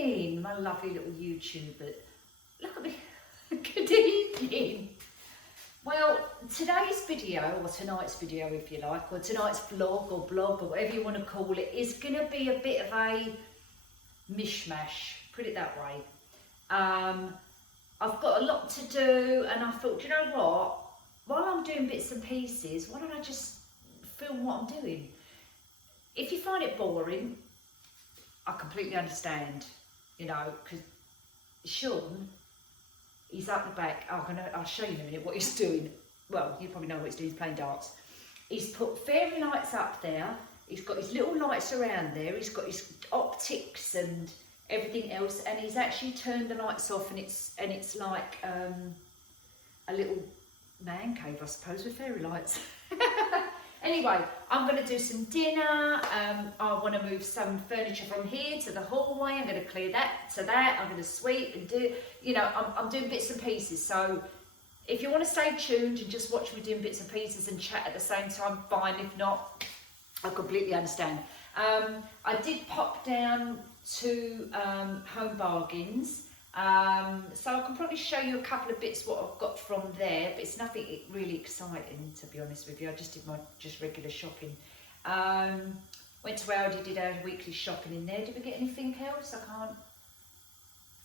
evening, my lovely little YouTubers. Look at me. Good evening. Well, today's video, or tonight's video if you like, or tonight's vlog or blog or whatever you want to call it, is going to be a bit of a mishmash, put it that way. I've got a lot to do and I thought, you know what, while I'm doing bits and pieces, why don't I just film what I'm doing? If you find it boring, I completely understand, you know, because Sean, he's up the back. I'll show you in a minute what he's doing. Well, you probably know what he's doing. He's playing darts. He's put fairy lights up there. He's got his little lights around there. He's got his optics and everything else. And he's actually turned the lights off, and it's like a little man cave, I suppose, with fairy lights. Anyway, I'm going to do some dinner. I want to move some furniture from here to the hallway. I'm going to clear that to that. I'm going to sweep and do, you know, I'm doing bits and pieces. So if you want to stay tuned and just watch me doing bits and pieces and chat at the same time, fine. If not, I completely understand. I did pop down to Home Bargains. So I can probably show you a couple of bits what I've got from there, but it's nothing really exciting, to be honest with you. I just did my regular shopping. Went to Aldi, did our weekly shopping in there. Did we get anything else? I can't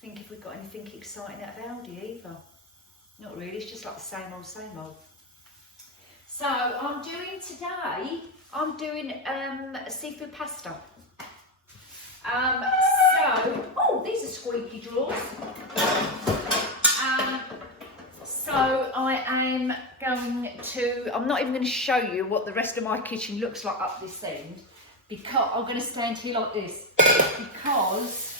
think if we got anything exciting out of Aldi either. Not really, it's just like the same old, same old. So I'm doing today, seafood pasta. Oh, these are squeaky drawers. So I am going to, I'm not even going to show you what the rest of my kitchen looks like up this end, because I'm going to stand here like this, because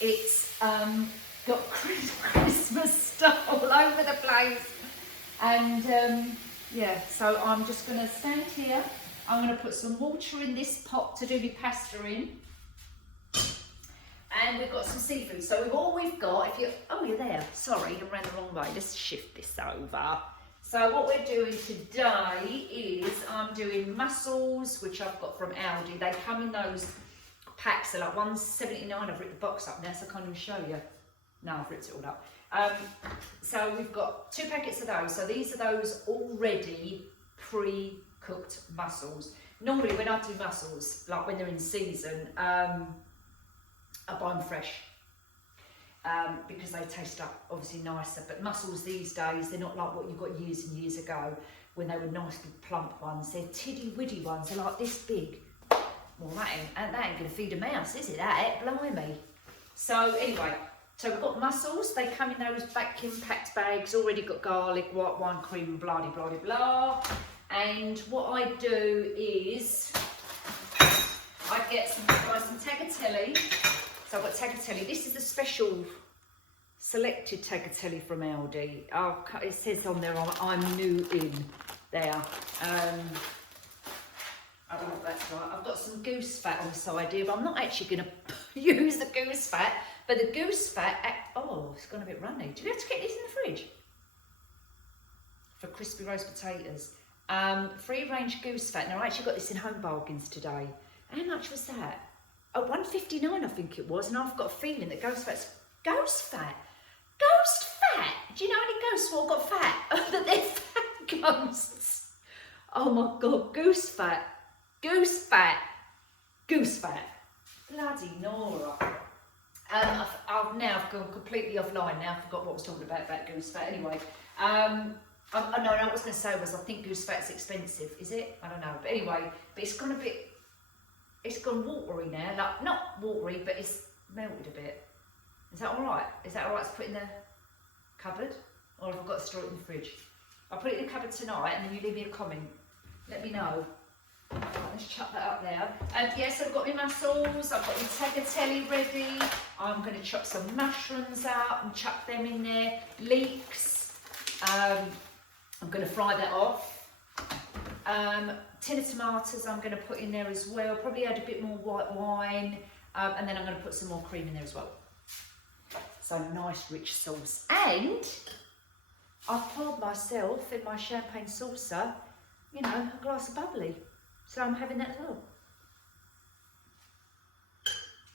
it's got Christmas stuff all over the place. And yeah, so I'm just going to stand here. I'm going to put some water in this pot to do my pasta in. And we've got some seafood. So we've got, if you, oh, you're there. Sorry, I ran the wrong way. Let's shift this over. So what we're doing today is I'm doing mussels, which I've got from Aldi. They come in those packs. They're like $1.79. I've ripped the box up now, so I can't even show you. No, I've ripped it all up. So we've got 2 packets of those. So these are those already pre-cooked mussels. Normally when I do mussels, like when they're in season, I buy them fresh because they taste like obviously nicer. But mussels these days, they're not like what you got years and years ago when they were nice big plump ones. They're tiddy-widdy ones. They're like this big. Well, that ain't going to feed a mouse, is it? That blimey. So anyway, so we've got mussels. They come in those vacuum-packed bags. Already got garlic, white wine, cream, blah de blah de blah. And what I do is I get some tagliatelle. So I've got tagliatelle. This is the special selected tagliatelle from Aldi. It says on there, I'm new in there. I don't know if that's right. I've got some goose fat on the side here, but I'm not actually going to use the goose fat. But the goose fat, oh, it's gone a bit runny. Do we have to get this in the fridge? For crispy roast potatoes. Free-range goose fat. Now I actually got this in Home Bargains today. How much was that? Oh, $1.59 I think it was, and I've got a feeling that ghost fat. Ghost fat? Do you know any ghosts who all got fat? That they're fat ghosts. Oh my God, goose fat. Bloody Nora. I've now gone completely offline now. I forgot what I was talking about goose fat. Anyway, no, what I was going to say was I think goose fat's expensive. Is it? I don't know. But anyway, it's gone a bit. It's gone watery now, like not watery, but it's melted a bit. Is that all right? Is that all right to put in the cupboard? Or have I got to store it in the fridge? I'll put it in the cupboard tonight and then you leave me a comment. Let me know. Let's chuck that up there. And yes, I've got my mussels, I've got my tagliatelle ready. I'm going to chop some mushrooms up and chuck them in there. Leeks. I'm going to fry that off. Tin of tomatoes I'm going to put in there as well, probably add a bit more white wine, and then I'm going to put some more cream in there as well. So nice rich sauce. And I've poured myself in my champagne saucer, you know, a glass of bubbly. So I'm having that as well.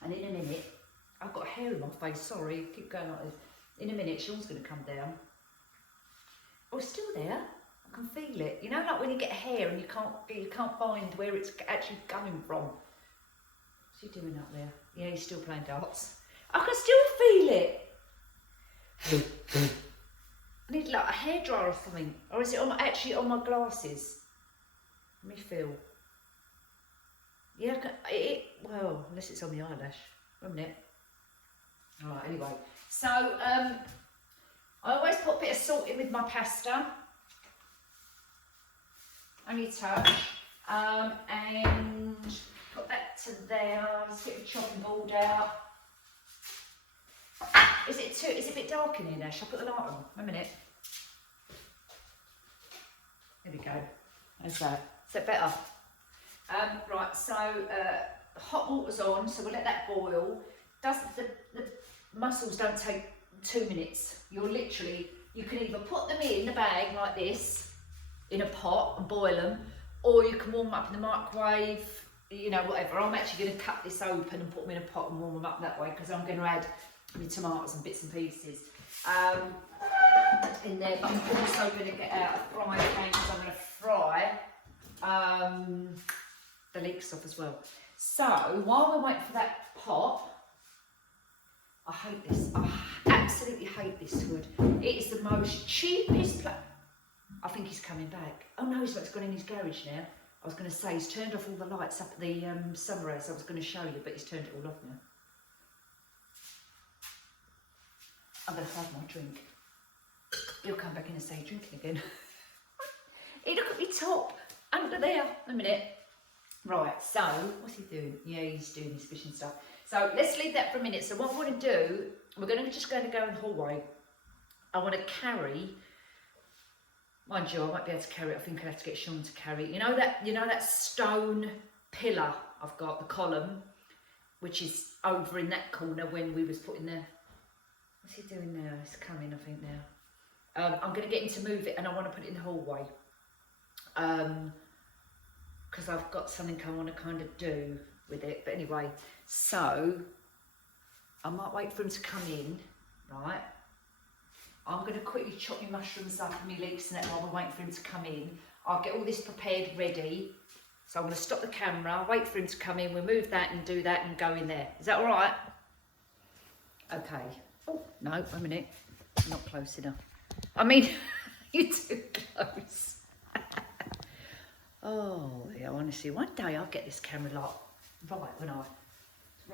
And in a minute, hair in my face, sorry, keep going like this. In a minute, Sean's going to come down. Oh, it's still there. I can feel it. You know, like when you get hair and you can't find where it's actually coming from. What's he doing up there? Yeah, he's still playing darts. I can still feel it. I need like a hairdryer or something. Or is it actually on my glasses? Let me feel. Yeah, well, unless it's on the eyelash. Wait a minute. Alright, anyway. So, I always put a bit of salt in with my pasta. Only a touch. And put that to there. Let's get the chopping board out. Is it a bit dark in here now? Shall I put the light on? Wait a minute. There we go. How's that? Is that better? Right, so hot water's on, so we'll let that boil. The mussels don't take 2 minutes. You can either put them in the bag like this, in a pot and boil them, or you can warm them up in the microwave, you know, whatever. I'm actually going to cut this open and put them in a pot and warm them up that way, because I'm going to add my tomatoes and bits and pieces in there. But I'm also going to get out a frying pan, because I'm going to fry the leeks off as well. So while we're waiting for that pot, I hate this. I absolutely hate this hood. It is the most cheapest I think he's coming back. Oh no, he's gone in his garage now. I was going to say he's turned off all the lights up at the summer house. I was going to show you, but he's turned it all off now. I'm going to have my drink. He'll come back in and say drinking again. Hey, look at me top under there. A minute. Right, so what's he doing? Yeah, he's doing his fishing stuff. So let's leave that for a minute. So what we're going to do, we're just going to go in the hallway. I want to carry, mind you, I won't be able to carry it. I think I'll have to get Sean to carry it. You know that stone pillar I've got, the column, which is over in that corner when we was putting the. What's he doing now? He's coming, I think now. I'm going to get him to move it, and I want to put it in the hallway. Because I've got something I want to kind of do with it. But anyway, so I might wait for him to come in, right? I'm going to quickly chop my mushrooms up and my leeks and that while we're waiting for him to come in. I'll get all this prepared ready. So I'm going to stop the camera, wait for him to come in, we'll move that and do that and go in there. Is that all right? Okay. Oh, no, wait a minute. Not close enough. I mean, you're too close. Oh, yeah, honestly, one day I'll get this camera right, won't I?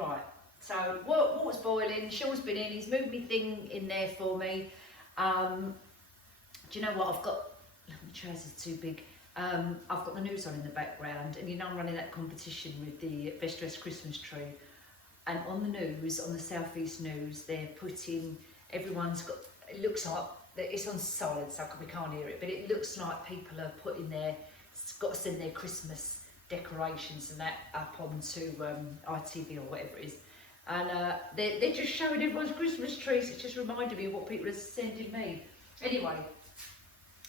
Right, so water's boiling, Sean's been in, he's moved my thing in there for me. Do you know what, my trousers are too big. I've got the news on in the background, and you know I'm running that competition with the Best Dressed Christmas Tree. And on the news, on the South East News, they're putting, everyone's got, it looks like, it's on silent, so we can't hear it, but it looks like people are putting got to send their Christmas decorations and that up onto ITV or whatever it is. And they're just showing everyone's Christmas trees. It just reminded me of what people are sending me. Anyway,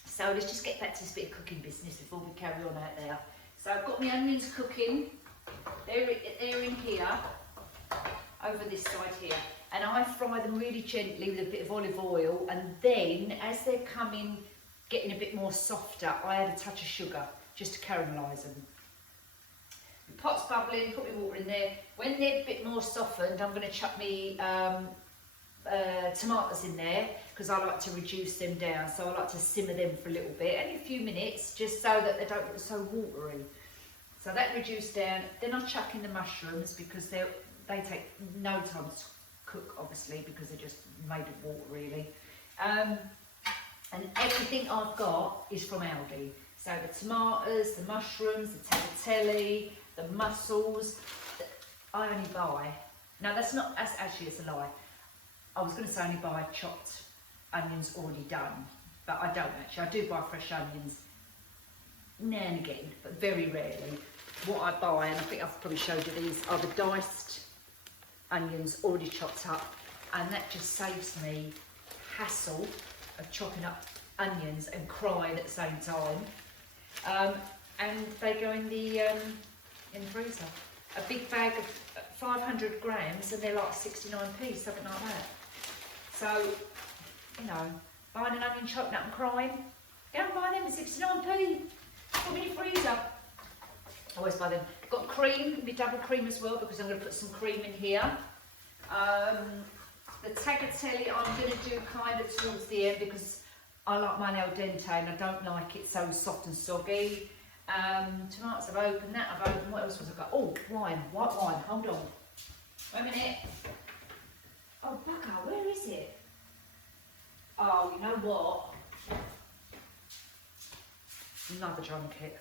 so let's just get back to this bit of cooking business before we carry on out there. So I've got my onions cooking. They're in here, over this side here. And I fry them really gently with a bit of olive oil. And then, as they're getting a bit more softer, I add a touch of sugar just to caramelise them. The pot's bubbling, put my water in there. When they're a bit more softened, I'm going to chuck my tomatoes in there, because I like to reduce them down, so I like to simmer them for a little bit, only a few minutes, just so that they don't look so watery. So that reduced down. Then I'll chuck in the mushrooms, because they take no time to cook, obviously, because they're just made of water really. And everything I've got is from Aldi. So the tomatoes, the mushrooms, the tagliatelle, the mussels, I only buy. Now that's actually it's a lie. I was going to say only buy chopped onions already done, but I don't actually. I do buy fresh onions now and again, but very rarely. What I buy, and I think I've probably showed you these, are the diced onions already chopped up, and that just saves me hassle of chopping up onions and crying at the same time. And they go in the freezer. A big bag of 500 grams and they're like 69p, something like that. So, you know, buying an onion chopped up and crying, go and buy them for 69p. Put them in your freezer. I always buy them. Got cream, be double cream as well because I'm going to put some cream in here. The tagliatelle I'm going to do kind of towards the end because I like mine al dente and I don't like it so soft and soggy. Tomatoes, I've opened that, I've opened, what else was I got? Oh, wine, white wine, hold on. Wait a minute. Oh, bugger, where is it? Oh, you know what? Another drum kit.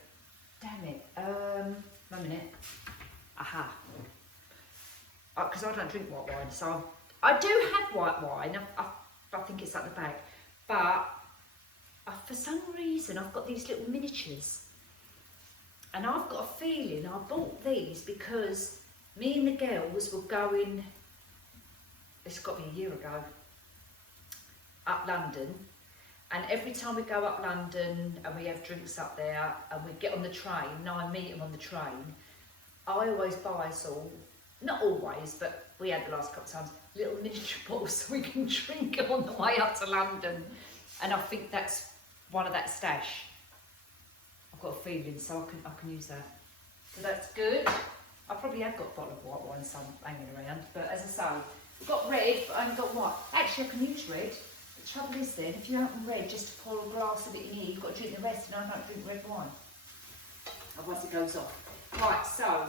Damn it. Wait a minute. Aha. Because I don't drink white wine, so I do have white wine. I think it's at the back. But for some reason, I've got these little miniatures. And I've got a feeling I bought these because me and the girls were going, it's got to be a year ago, up London. And every time we go up London and we have drinks up there and we get on the train, now I meet them on the train, I always buy us all, not always, but we had the last couple of times, little miniature bottles so we can drink on the way up to London. And I think that's one of that stash. I've got a feeling, so I can use that. So that's good. I probably have got a bottle of white wine some hanging around, but as I say, we've got red, but I haven't got white. Actually, I can use red. The trouble is then, if you open red just to pour a glass of it in here, you've got to drink the rest, and I don't drink red wine. Otherwise it goes off. Right, so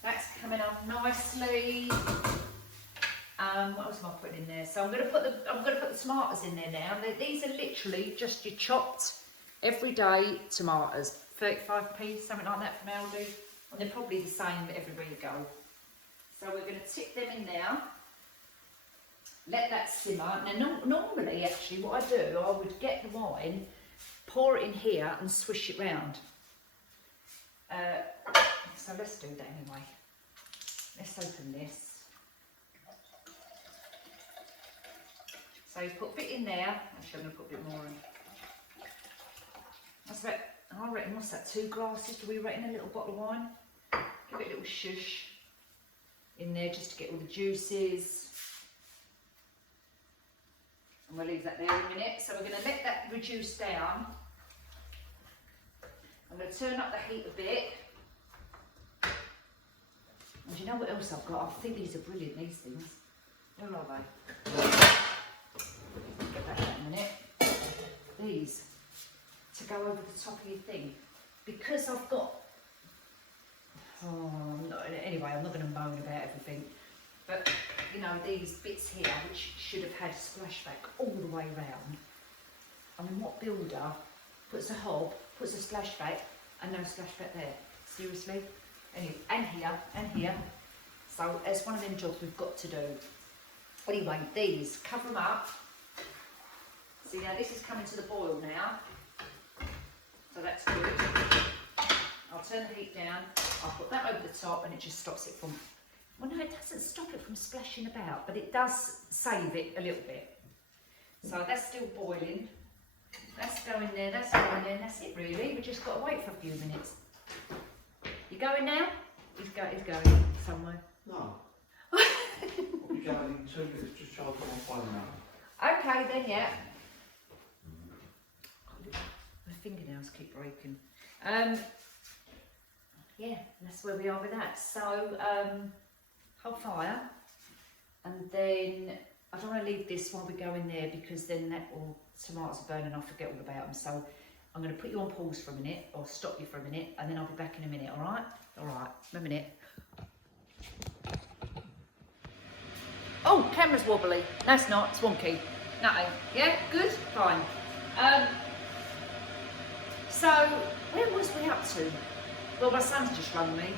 that's coming on nicely. What else am I putting in there? So I'm going to put the tomatoes in there now. These are literally just your chopped everyday tomatoes, 35p, something like that from Aldi, and they're probably the same everywhere you go. So we're going to tip them in there, let that simmer. Now normally actually what I do, I would get the wine, pour it in here and swish it round. So let's do that anyway. Let's open this. So you put a bit in there. Actually, I'm going to put a bit more in. That's about, I reckon, what's that, 2 glasses? Do we reckon a little bottle of wine? Give it a little shush in there just to get all the juices. And we'll leave that there a minute. So we're going to let that reduce down. I'm going to turn up the heat a bit. And do you know what else I've got? I think these are brilliant, these things. Where are they? Get that in a minute. These to go over the top of your thing because I've got. Oh, anyway, I'm not going to moan about everything, but you know these bits here which should have had a splashback all the way round. I mean, what builder puts a hob, puts a splashback, and no splashback there? Seriously? Anyway, and here. So it's one of them jobs we've got to do. Anyway, these, cover them up. See now, this is coming to the boil now. So that's good. I'll turn the heat down. I'll put that over the top and it just stops it from, well no, it doesn't stop it from splashing about, but it does save it a little bit. So that's still boiling. That's going there, that's going there, and that's it really. We've just got to wait for a few minutes. You going now? He's going somewhere. No. I'll be going in 2 minutes, just charge my phone now. Okay then, yeah. My fingernails keep breaking. Yeah, that's where we are with that. So, hold fire, and then I don't want to leave this while we go in there because then that will, tomatoes are burning, I'll forget all about them. So I'm going to put you on pause for a minute, or stop you for a minute, and then I'll be back in a minute, alright? Alright, a minute. Oh, camera's wobbly. No, it's not, it's wonky. Nothing. Yeah, good? Fine. So, where was we up to? Well, my son's just rung me,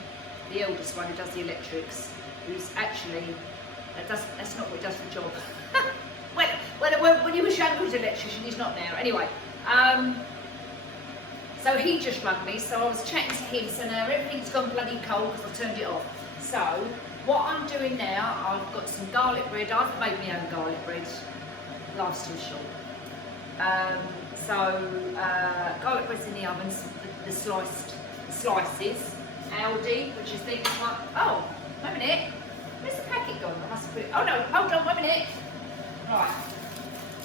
the eldest one who does the electrics, who's actually, that's not what he does for a job. when he was younger, he was an electrician, he's not now. Anyway, so he just rung me, so I was chatting to him, so now everything's gone bloody cold because I've turned it off. So, what I'm doing now, I've got some garlic bread. I've made my own garlic bread. Life's too short. Garlic bread's in the oven, the slices. Aldi, which is these one. Oh, wait a minute. Where's the packet gone? I must have put it. Oh no, hold on, wait a minute. Right.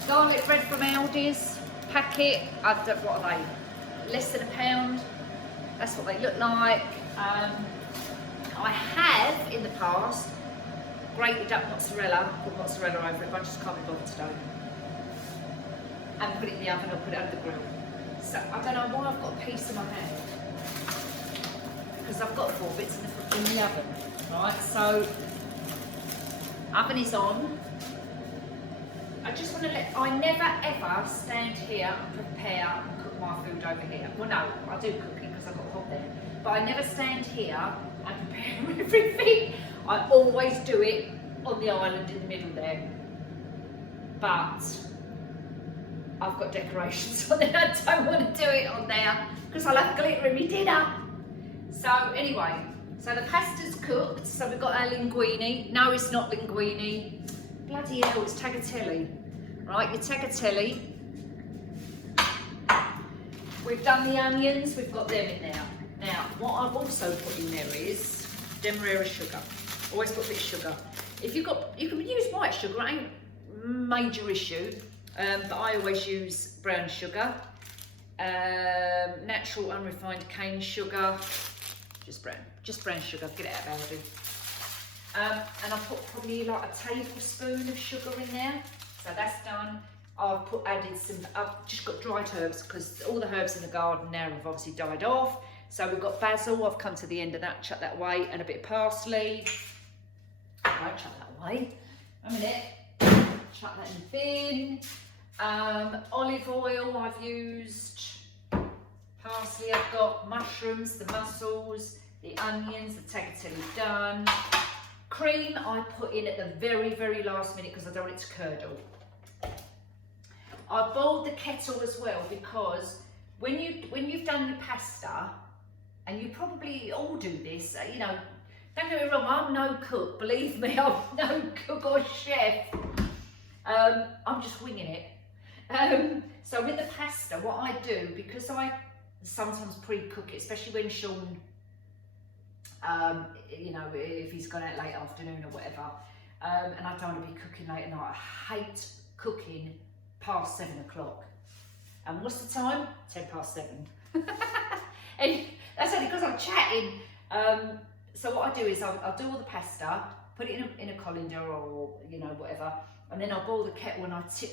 Garlic bread from Aldi's packet. What are they? Less than £1. That's what they look like. I have in the past grated up mozzarella, put mozzarella over it, but I just can't be bothered today. And put it in the oven or put it over the grill. So I don't know why I've got a piece in my hand. Because I've got 4 bits in the oven. Right, so oven is on. I just want to I never ever stand here and prepare and cook my food over here. Well no, I do cook it because I've got a hob there. But I never stand here and prepare everything. I always do it on the island in the middle there. But I've got decorations on there. I don't want to do it on there because I'll have glitter in my dinner. So anyway, so the pasta's cooked. So we've got our linguine. No, it's not linguine. Bloody hell, it's tagliatelle. Right, your tagliatelle. We've done the onions. We've got them in there. Now, what I've also put in there is demerara sugar. Always put a bit of sugar. If you've got, you can use white sugar. It ain't a major issue. But I always use brown sugar. Natural unrefined cane sugar. Just brown sugar. Get it out of Aldi. And I put probably like a tablespoon of sugar in there. So that's done. I've just got dried herbs because all the herbs in the garden now have obviously died off. So we've got basil, I've come to the end of that, chuck that away, and a bit of parsley. Right, chuck that away. A minute. Chuck that in the bin. Olive oil I've used. Parsley I've got. Mushrooms, the mussels, the onions, the tagliatelle done. Cream I put in at the very, very last minute because I don't want it to curdle. I boiled the kettle as well because when you've done your pasta, and you probably all do this, you know, don't get me wrong, I'm no cook, believe me, I'm no cook or chef. I'm just winging it. So with the pasta, what I do, because I sometimes pre-cook it, especially when Sean, you know, if he's gone out late afternoon or whatever, and I don't want to be cooking late at night. I hate cooking past 7 o'clock. And what's the time? 7:10. And that's only because I'm chatting. So what I do is I'll do all the pasta, put it in a colander or, you know, whatever, and then I'll boil the kettle and I tip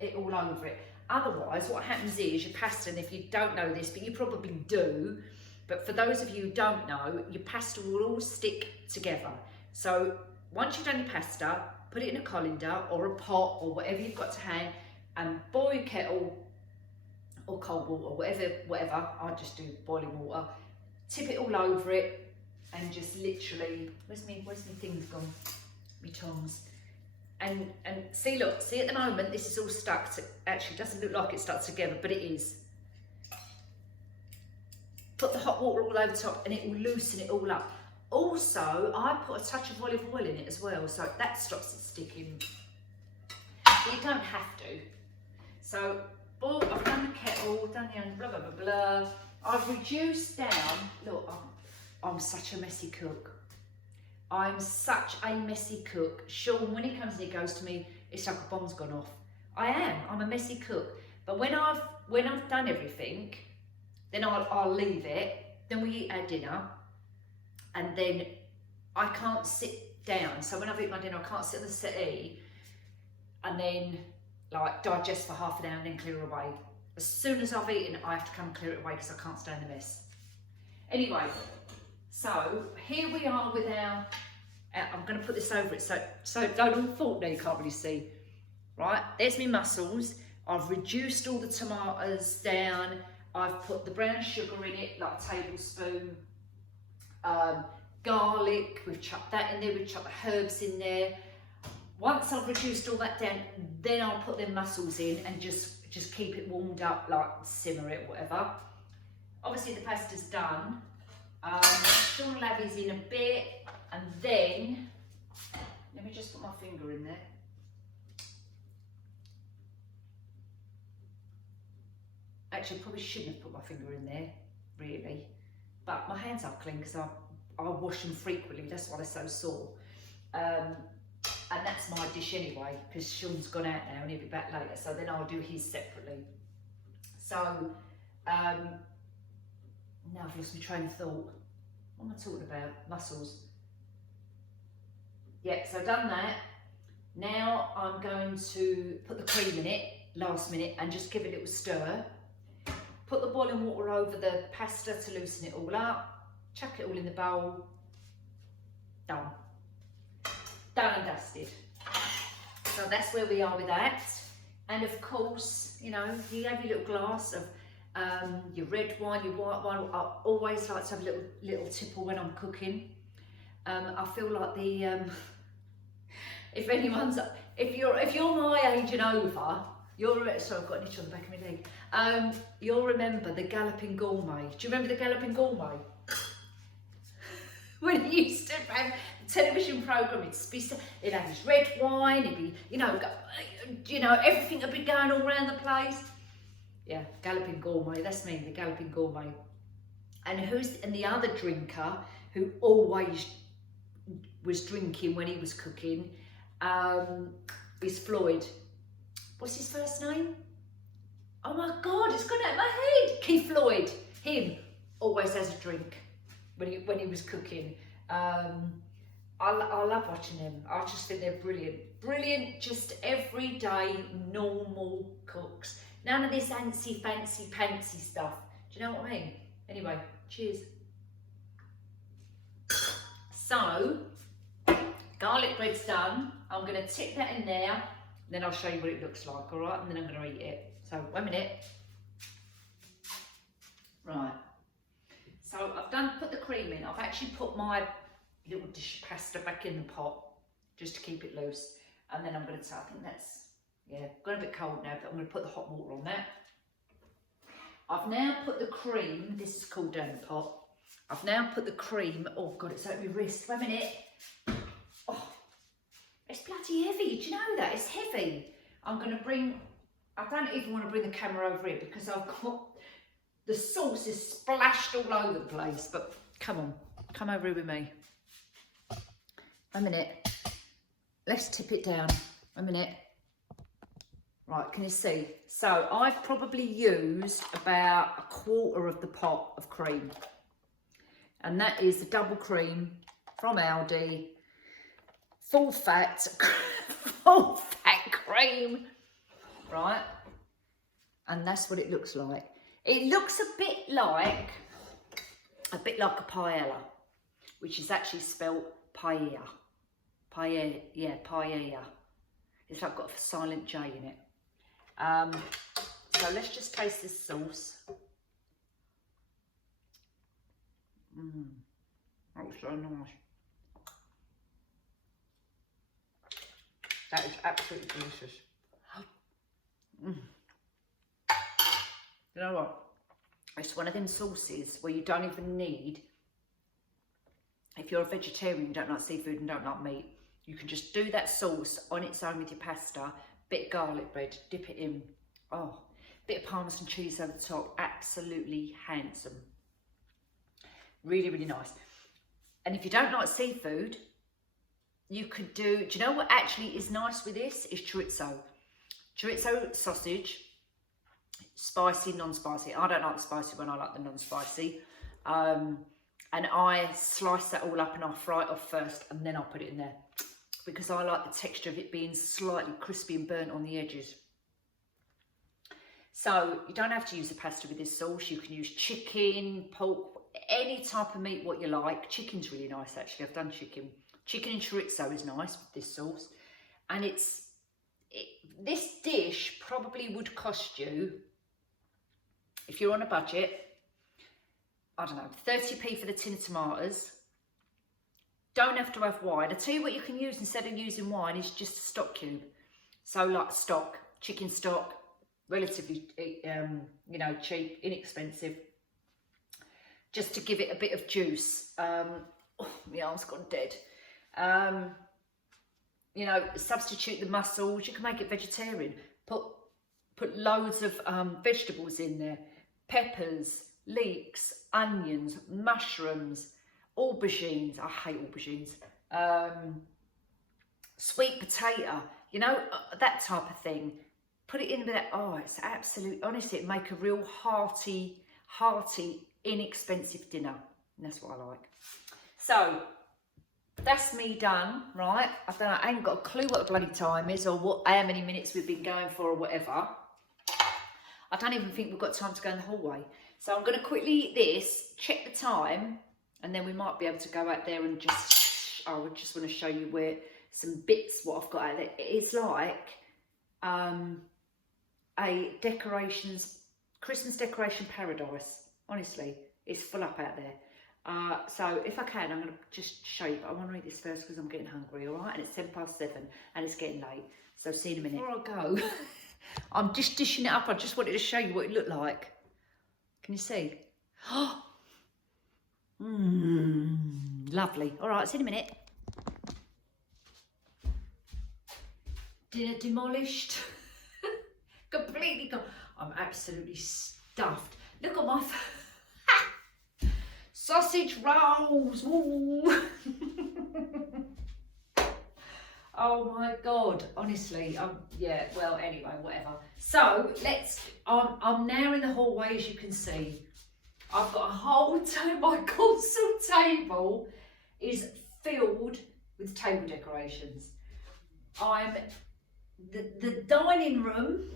it all over it. Otherwise, what happens is your pasta, and if you don't know this, but you probably do, but for those of you who don't know, your pasta will all stick together. So once you've done your pasta, put it in a colander or a pot or whatever you've got to hand, and boil your kettle or cold water or whatever. I just do boiling water. Tip it all over it and just literally, where's my things gone? My tongs. And see, look, see at the moment this is all stuck to, actually it doesn't look like it's stuck together, but it is. Put the hot water all over the top and it will loosen it all up. Also, I put a touch of olive oil in it as well, so that stops it sticking. But you don't have to. So, I've done the kettle, done the onion, blah, blah, blah, blah. I've reduced down, look, I'm such a messy cook. I'm such a messy cook. Sean, when he comes and he goes to me, it's like a bomb's gone off. I'm a messy cook. But when I've done everything, then I'll leave it, then we eat our dinner, and then I can't sit down. So when I've eaten my dinner, I can't sit on the settee and then like digest for half an hour and then clear away. As soon as I've eaten, I have to come and clear it away because I can't stand the mess. Anyway, so here we are with our, I'm going to put this over it so don't all thought now you can't really see. Right, there's my mussels. I've reduced all the tomatoes down. I've put the brown sugar in it, like a tablespoon. Garlic, we've chucked that in there, we've chucked the herbs in there. Once I've reduced all that down, then I'll put the mussels in and just keep it warmed up, like simmer it, whatever. Obviously the pasta's done. Sean will have his in a bit, and then, let me just put my finger in there. Actually, I probably shouldn't have put my finger in there, really. but my hands are clean because I wash them frequently. That's why they're so sore. And that's my dish anyway, because Sean's gone out now and he'll be back later. So then I'll do his separately. So, now I've lost my train of thought. What am I talking about? Mussels. Yeah, so I've done that. Now I'm going to put the cream in it last minute and just give it a little stir. Put the boiling water over the pasta to loosen it all up. Chuck it all in the bowl. Done. Done and dusted. So that's where we are with that. And of course, you know, you have your little glass of your red wine, your white wine. I always like to have a little tipple when I'm cooking. I feel like the if you're my age and over, sorry, I've got an itch on the back of my leg. You'll remember the Galloping Gourmet. Do you remember the Galloping Gourmet? When he used to have the television programme, it'd have his red wine, it'd be, you know, everything would be going all around the place. Yeah, Galloping Gourmet, that's me, the Galloping Gourmet. And the other drinker who always was drinking when he was cooking is Floyd. What's his first name? Oh my God, it's gone out of my head. Keith Floyd. Him always has a drink when he was cooking. I love watching them. I just think they're brilliant. Brilliant, just everyday, normal cooks. None of this fancy stuff. Do you know what I mean? Anyway, cheers. So, garlic bread's done. I'm going to tip that in there. Then I'll show you what it looks like, all right? And then I'm going to eat it. So, 1 minute. Right. So, I've put the cream in. I've actually put my little dish of pasta back in the pot just to keep it loose. And then I'm going to, I think that's, yeah, got a bit cold now, but I'm going to put the hot water on that. I've now put the cream, this is cooled down the pot. I've now put the cream, oh God, it's hurt my wrist. 1 minute. Oh, it's bloody heavy, do you know that? It's heavy. I don't even want to bring the camera over here because I've got, the sauce is splashed all over the place, but come on, come over here with me. 1 minute. Let's tip it down. 1 minute. Right, can you see? So I've probably used about 1/4 of the pot of cream. And that is the double cream from Aldi. Full fat cream. Right? And that's what it looks like. It looks a bit like a paella, which is actually spelled paella. Paella, yeah, paella. It's like got a silent J in it. So let's just taste this sauce. That was so nice. That is absolutely delicious. You know what? It's one of them sauces where you don't even need, if you're a vegetarian, don't like seafood and don't like meat, you can just do that sauce on its own with your pasta, bit of garlic bread, dip it in. Oh, bit of Parmesan cheese over the top, absolutely handsome. Really, really nice. And if you don't like seafood, you could do you know what actually is nice with this? Is chorizo. Chorizo sausage, spicy, non-spicy. I don't like the spicy one, I like the non-spicy. And I slice that all up and I'll fry it off first and then I'll put it in there. Because I like the texture of it being slightly crispy and burnt on the edges. So you don't have to use the pasta with this sauce. You can use chicken, pork, any type of meat, what you like. Chicken's really nice actually, I've done chicken. Chicken and chorizo is nice with this sauce. And this dish probably would cost you, if you're on a budget, I don't know, 30p for the tin of tomatoes. Don't have to have wine. I tell you what you can use instead of using wine is just a stock cube. So like stock, chicken stock, relatively, you know, cheap, inexpensive. Just to give it a bit of juice. Oh, my arm's gone dead. You know, substitute the mussels. You can make it vegetarian. Put loads of vegetables in there. Peppers, leeks, onions, mushrooms, aubergines. I hate aubergines. Sweet potato, you know, that type of thing. Put it in with that. Oh, it's absolutely, honestly, it'd make a real hearty, inexpensive dinner. And that's what I like. So that's me done, right? I ain't got a clue what the bloody time is or how many minutes we've been going for or whatever. I don't even think we've got time to go in the hallway. So I'm going to quickly eat this, check the time, and then we might be able to go out there and just, I would just want to show you where some bits, what I've got out there. It's like a Christmas decoration paradise. Honestly, it's full up out there. So if I can, I'm going to just show you, but I want to eat this first because I'm getting hungry, all right? And it's 7:07 and it's getting late. So see you in a minute. Before I go, I'm just dishing it up. I just wanted to show you what it looked like. Can you see? Lovely. All right, see you in a minute. Dinner demolished. Completely gone. I'm absolutely stuffed. Look at my sausage rolls. Oh my God, honestly, yeah, well, anyway, whatever. So I'm now in the hallway, as you can see. I've got a whole table, my console table is filled with table decorations. The dining room,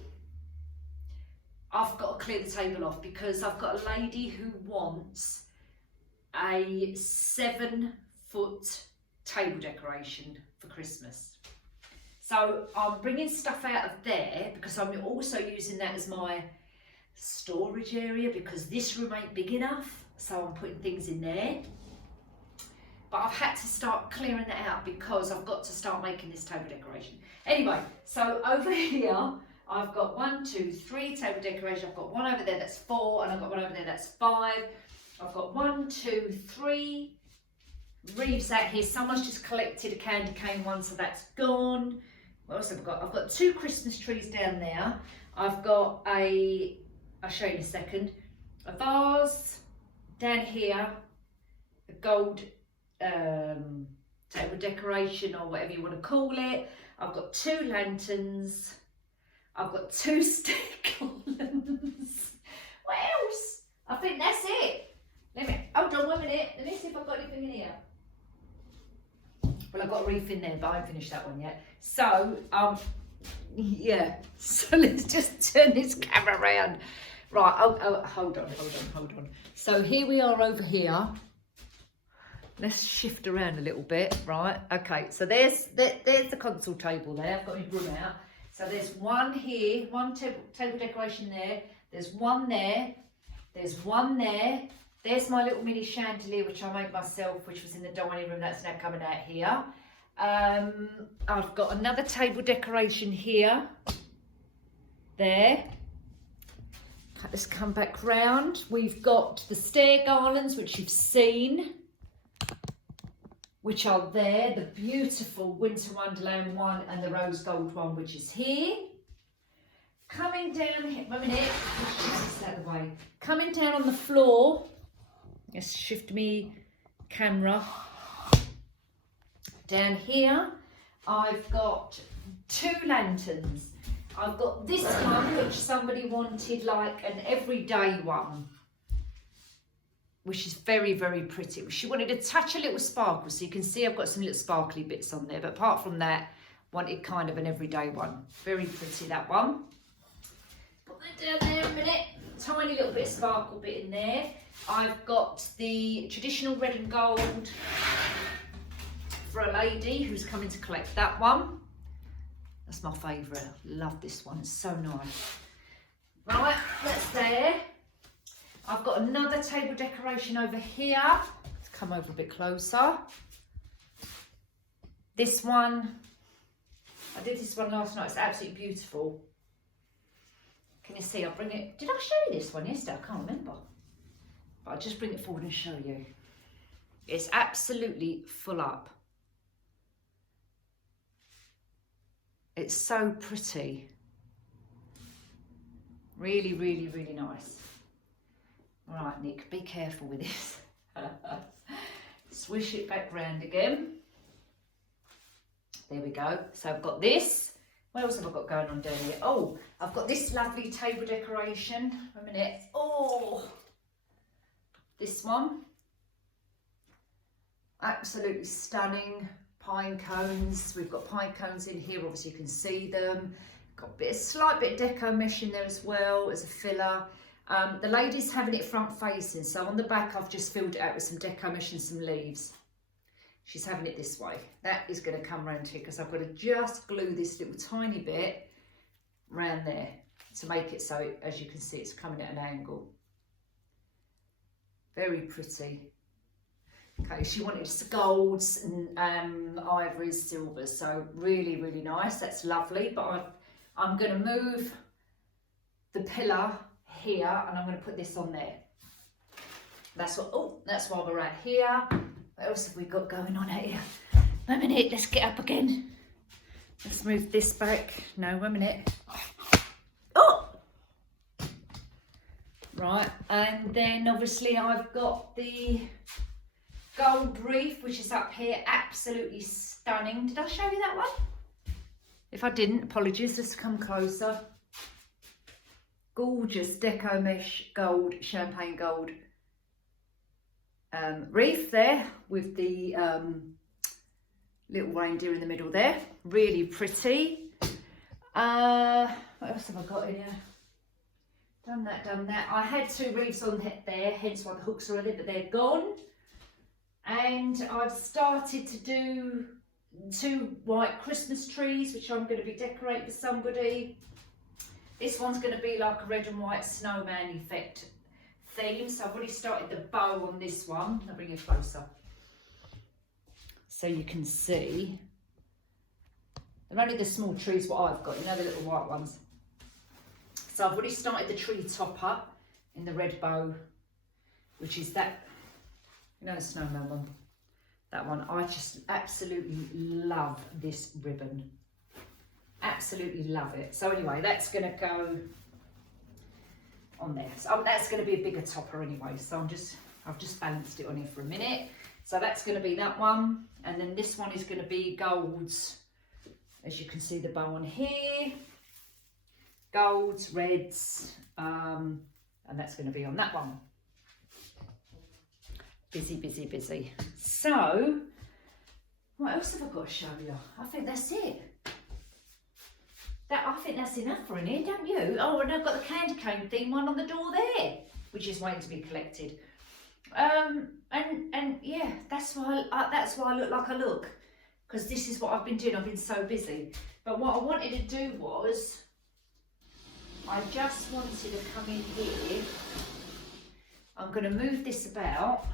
I've got to clear the table off because I've got a lady who wants a 7-foot table decoration for Christmas. So I'm bringing stuff out of there because I'm also using that as my storage area because this room ain't big enough. So I'm putting things in there. But I've had to start clearing that out because I've got to start making this table decoration. Anyway, so over here, I've got 1, 2, 3 table decorations. I've got one over there that's 4 and I've got one over there that's 5. I've got 1, 2, 3 wreaths out here. Someone's just collected a candy cane one, so that's gone. What else have I got? I've got 2 Christmas trees down there. I've got I'll show you in a second, a vase down here, a gold table decoration or whatever you want to call it. I've got 2 lanterns. I've got 2 stair garlands. What else? I think that's it. Hold on 1 minute. Let me see if I've got anything in here. Well, I've got a wreath in there, but I haven't finished that one yet. So, yeah. So let's just turn this camera around. Right, hold on. So here we are over here. Let's shift around a little bit, right? Okay, so there's the console table there. I've got my broom out. So there's one here, one table decoration there. There's one there. There's one there. There's my little mini chandelier, which I made myself, which was in the dining room. That's now coming out here. I've got another table decoration here. There. Let's come back round. We've got the stair garlands, which you've seen, which are there. The beautiful Winter Wonderland one and the rose gold one, which is here. Coming down here, 1 minute, let's out of the way. Coming down on the floor, let's shift me camera. Down here, I've got 2 lanterns. I've got this one, which somebody wanted like an everyday one, which is very, very pretty. She wanted to touch a little sparkle, so you can see I've got some little sparkly bits on there, but apart from that, wanted kind of an everyday one. Very pretty, that one. Put that down there a minute. Tiny little bit of sparkle bit in there. I've got the traditional red and gold for a lady who's coming to collect that one. That's my favourite. Love this one, it's so nice. Right, that's there. I've got another table decoration over here. Let's come over a bit closer. This one, I did this one last night. It's absolutely beautiful. Can you see? I'll bring it. Did I show you this one yesterday? I can't remember. But I'll just bring it forward and show you. It's absolutely full up. It's so pretty. Really, really, really nice. All right, Nick, be careful with this. Swish it back round again. There we go. So I've got this. What else have I got going on down here? Oh, I've got this lovely table decoration. A minute. Oh, this one. Absolutely stunning. Pine cones. We've got pine cones in here. Obviously, you can see them. Got a slight bit of deco mesh in there as well as a filler. The lady's having it front facing, so on the back I've just filled it out with some deco mesh and some leaves. She's having it this way. That is going to come round here because I've got to just glue this little tiny bit round there to make it so, as you can see, it's coming at an angle. Very pretty. Okay, she wanted golds and ivories, silvers, so really, really nice. That's lovely, but I'm going to move the pillar here and I'm going to put this on there. That's why we're at here. What else have we got going on here? 1 minute, let's get up again. Let's move this back. No, 1 minute. Oh! Right, and then obviously I've got the gold reef, which is up here. Absolutely stunning. Did I show you that one? If I didn't, apologies, let's come closer. Gorgeous deco mesh gold, champagne gold reef there with the little reindeer in the middle there. Really pretty. What else have I got in here? Done that. I had 2 reefs on there, hence why the hooks are on it, but they're gone. And I've started to do 2 white Christmas trees, which I'm going to be decorating for somebody. This one's going to be like a red and white snowman effect theme. So I've already started the bow on this one. I'll bring it closer so you can see. They're only the small trees what I've got, you know, the little white ones. So I've already started the tree topper in the red bow, which is that, you know, the snowman one. That one. I just absolutely love this ribbon. Absolutely love it. So anyway, that's going to go on there. So that's going to be a bigger topper anyway. So I've just balanced it on here for a minute. So that's going to be that one. And then this one is going to be golds. As you can see the bow on here. Golds, reds, and that's going to be on that one. Busy, busy, busy. So, what else have I got to show you? I think that's it. I think that's enough for in here, don't you? Oh, and I've got the candy cane theme one on the door there, which is waiting to be collected. And yeah, that's why I look like I look, because this is what I've been doing. I've been so busy. But what I wanted to do was, I just wanted to come in here. I'm going to move this about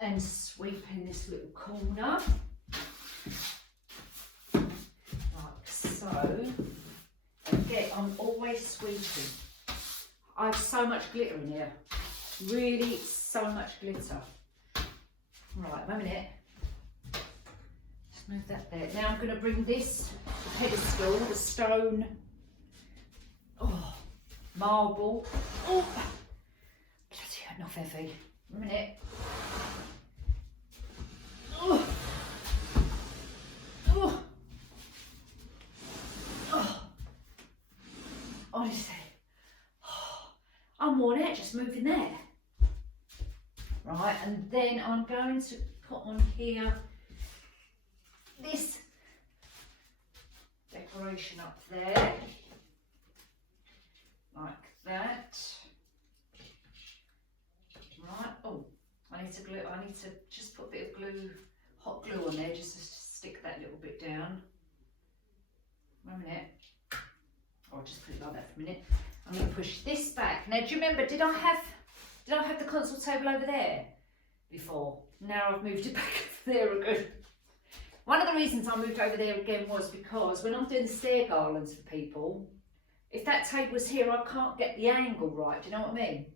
and sweep in this little corner. Like so. Again, I'm always sweeping. I have so much glitter in here. Really, so much glitter. Right, 1 minute. Just move that there. Now I'm going to bring this pedestal, the stone, marble. Oh, bloody hell, not heavy. 1 minute. Oh. Oh. Oh. Honestly, I'm worn out just moving there. Right, and then I'm going to put on here this decoration up there, like that. Right, oh, I need to just put a bit of glue, hot glue on there, just to stick that little bit down. 1 minute. I'll just put it like that for a minute. I'm going to push this back. Now, do you remember, did I have the console table over there before? Now I've moved it back there again. One of the reasons I moved over there again was because when I'm doing the stair garlands for people, if that table was here, I can't get the angle right. Do you know what I mean?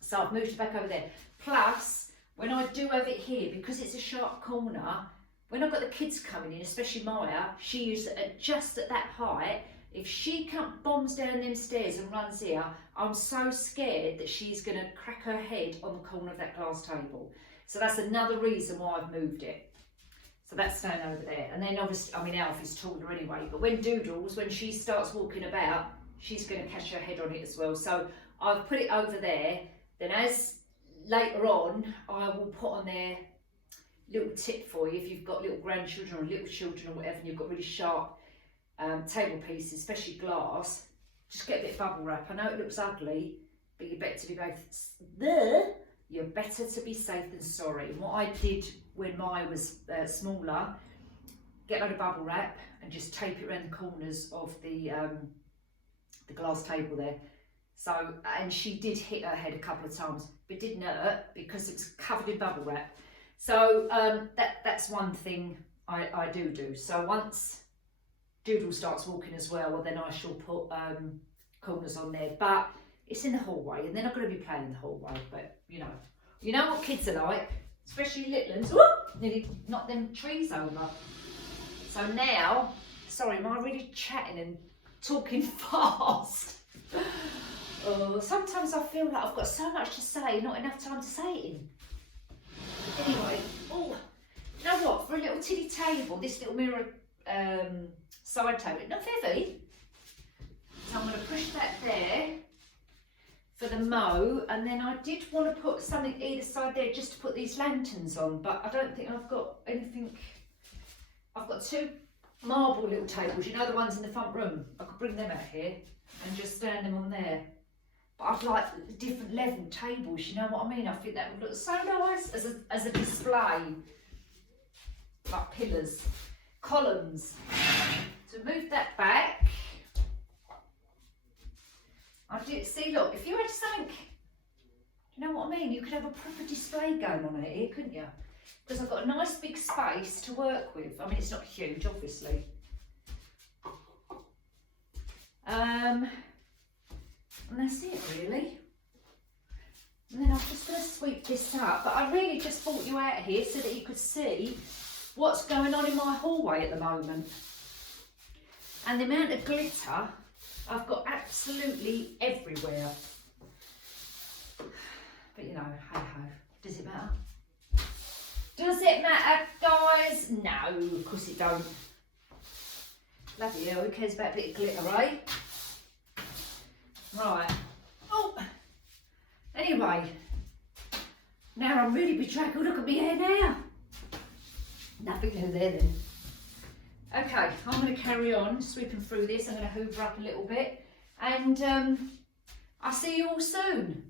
So I've moved it back over there. Plus, when I do have it here, because it's a sharp corner, when I've got the kids coming in, especially Maya, she is just at that height, If she bombs down them stairs and runs here, I'm so scared that she's going to crack her head on the corner of that glass table. So that's another reason why I've moved it. So that's staying over there. And then obviously, I mean, Alf is taller anyway, but when she starts walking about, she's going to catch her head on it as well. So I've put it over there. Then as later on, I will put on there little tip for you if you've got little grandchildren or little children or whatever, and you've got really sharp table pieces, especially glass, just get a bit of bubble wrap. I know it looks ugly, but you're better to be you're better to be safe than sorry. And what I did when mine was smaller, get a load of bubble wrap and just tape it around the corners of the glass table there. So, and she did hit her head a couple of times, but it didn't hurt because it's covered in bubble wrap. So that's one thing I do. So once Doodle starts walking as well, then I shall put corners on there. But it's in the hallway, and they're not going to be playing in the hallway. But you know what kids are like, especially little ones. Whoop! Nearly knocked them trees over. So now, sorry, am I really chatting and talking fast? Sometimes I feel like I've got so much to say, not enough time to say it in. Anyway, you know what? For a little titty table, this little mirror side table, not heavy. So I'm going to push that there for the mo, and then I did want to put something either side there just to put these lanterns on, but I don't think I've got anything. I've got two marble little tables, you know, the ones in the front room. I could bring them out here and just stand them on there. But I'd like different level tables, you know what I mean? I think that would look so nice as a display. Like pillars, columns. So move that back. I did see, look, if you had something, you know what I mean? You could have a proper display going on here, couldn't you? Because I've got a nice big space to work with. I mean, it's not huge, obviously. And that's it, really. And then I'm just going to sweep this up. But I really just brought you out here so that you could see what's going on in my hallway at the moment. And the amount of glitter I've got absolutely everywhere. But you know, hey ho, does it matter? Does it matter, guys? No, of course it don't. Bloody hell, who cares about a bit of glitter, eh? Right. Oh. Anyway, now I'm really bedraggled. Look at me hair now. Nothing new there then. Okay, I'm going to carry on sweeping through this. I'm going to hoover up a little bit, and I'll see you all soon.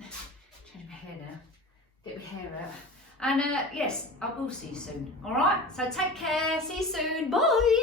Change my hair now. Get my hair out. And yes, I will see you soon. All right. So take care. See you soon. Bye.